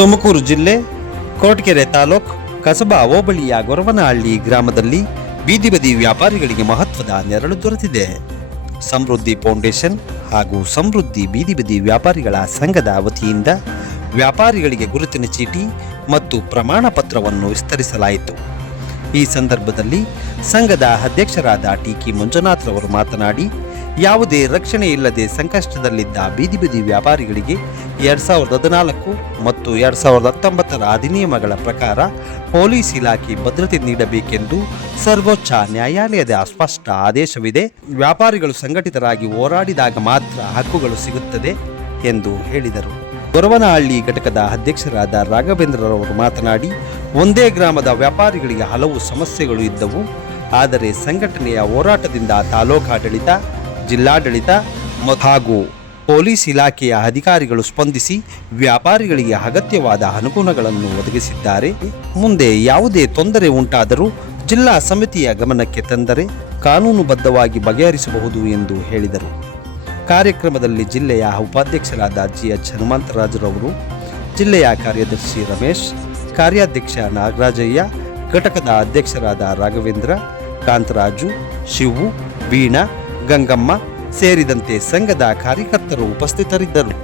ತುಮಕೂರು ಜಿಲ್ಲೆ ಕೊರಟಗೆರೆ ತಾಲೂಕು ಕಸಬಾ ಹೋಬಳಿಯ ಗೊರವನಹಳ್ಳಿ ಗ್ರಾಮದಲ್ಲಿ ಬೀದಿ ಬದಿ ವ್ಯಾಪಾರಿಗಳಿಗೆ ಮಹತ್ವದ ನೆರಳು ದೊರೆತಿದೆ. ಸಮೃದ್ಧಿ ಫೌಂಡೇಶನ್ ಹಾಗೂ ಸಮೃದ್ಧಿ ಬೀದಿ ಬದಿ ವ್ಯಾಪಾರಿಗಳ ಸಂಘದ ವತಿಯಿಂದ ವ್ಯಾಪಾರಿಗಳಿಗೆ ಗುರುತಿನ ಚೀಟಿ ಮತ್ತು ಪ್ರಮಾಣ ಪತ್ರವನ್ನು ವಿಸ್ತರಿಸಲಾಯಿತು. ಈ ಸಂದರ್ಭದಲ್ಲಿ ಸಂಘದ ಅಧ್ಯಕ್ಷರಾದ ಟಿ.ಕೆ. ಮಂಜುನಾಥ್ ರವರು ಮಾತನಾಡಿ, ಯಾವುದೇ ರಕ್ಷಣೆ ಇಲ್ಲದೆ ಸಂಕಷ್ಟದಲ್ಲಿದ್ದ ಬೀದಿ ಬದಿ ವ್ಯಾಪಾರಿಗಳಿಗೆ 2014 ಮತ್ತು 2019ರ ಅಧಿನಿಯಮಗಳ ಪ್ರಕಾರ ಪೊಲೀಸ್ ಇಲಾಖೆ ಭದ್ರತೆ ನೀಡಬೇಕೆಂದು ಸರ್ವೋಚ್ಚ ನ್ಯಾಯಾಲಯದ ಸ್ಪಷ್ಟ ಆದೇಶವಿದೆ. ವ್ಯಾಪಾರಿಗಳು ಸಂಘಟಿತರಾಗಿ ಹೋರಾಡಿದಾಗ ಮಾತ್ರ ಹಕ್ಕುಗಳು ಸಿಗುತ್ತದೆ ಎಂದು ಹೇಳಿದರು. ಗೊರವನಹಳ್ಳಿ ಘಟಕದ ಅಧ್ಯಕ್ಷರಾದ ರಾಘವೇಂದ್ರರವರು ಮಾತನಾಡಿ, ಒಂದೇ ಗ್ರಾಮದ ವ್ಯಾಪಾರಿಗಳಿಗೆ ಹಲವು ಸಮಸ್ಯೆಗಳು ಇದ್ದವು. ಆದರೆ ಸಂಘಟನೆಯ ಹೋರಾಟದಿಂದ ತಾಲೂಕಾಡಳಿತ, ಜಿಲ್ಲಾಡಳಿತ ಹಾಗೂ ಪೊಲೀಸ್ ಇಲಾಖೆಯ ಅಧಿಕಾರಿಗಳು ಸ್ಪಂದಿಸಿ ವ್ಯಾಪಾರಿಗಳಿಗೆ ಅಗತ್ಯವಾದ ಅನುಗುಣಗಳನ್ನು ಒದಗಿಸಿದ್ದಾರೆ. ಮುಂದೆ ಯಾವುದೇ ತೊಂದರೆ ಉಂಟಾದರೂ ಜಿಲ್ಲಾ ಸಮಿತಿಯ ಗಮನಕ್ಕೆ ತಂದರೆ ಕಾನೂನುಬದ್ಧವಾಗಿ ಬಗೆಹರಿಸಬಹುದು ಎಂದು ಹೇಳಿದರು. ಕಾರ್ಯಕ್ರಮದಲ್ಲಿ ಜಿಲ್ಲೆಯ ಉಪಾಧ್ಯಕ್ಷರಾದ ಜಿ.ಎಚ್. ಹನುಮಂತರಾಜರವರು, ಜಿಲ್ಲೆಯ ಕಾರ್ಯದರ್ಶಿ ರಮೇಶ್, ಕಾರ್ಯಾಧ್ಯಕ್ಷ ನಾಗರಾಜಯ್ಯ, ಘಟಕದ ಅಧ್ಯಕ್ಷರಾದ ರಾಘವೇಂದ್ರ, ಕಾಂತರಾಜು, ಶಿವು, ವೀಣಾ, ಗಂಗಮ್ಮ ಸೇರಿದಂತೆ ಸಂಘದ ಕಾರ್ಯಕರ್ತರು ಉಪಸ್ಥಿತರಿದ್ದರು.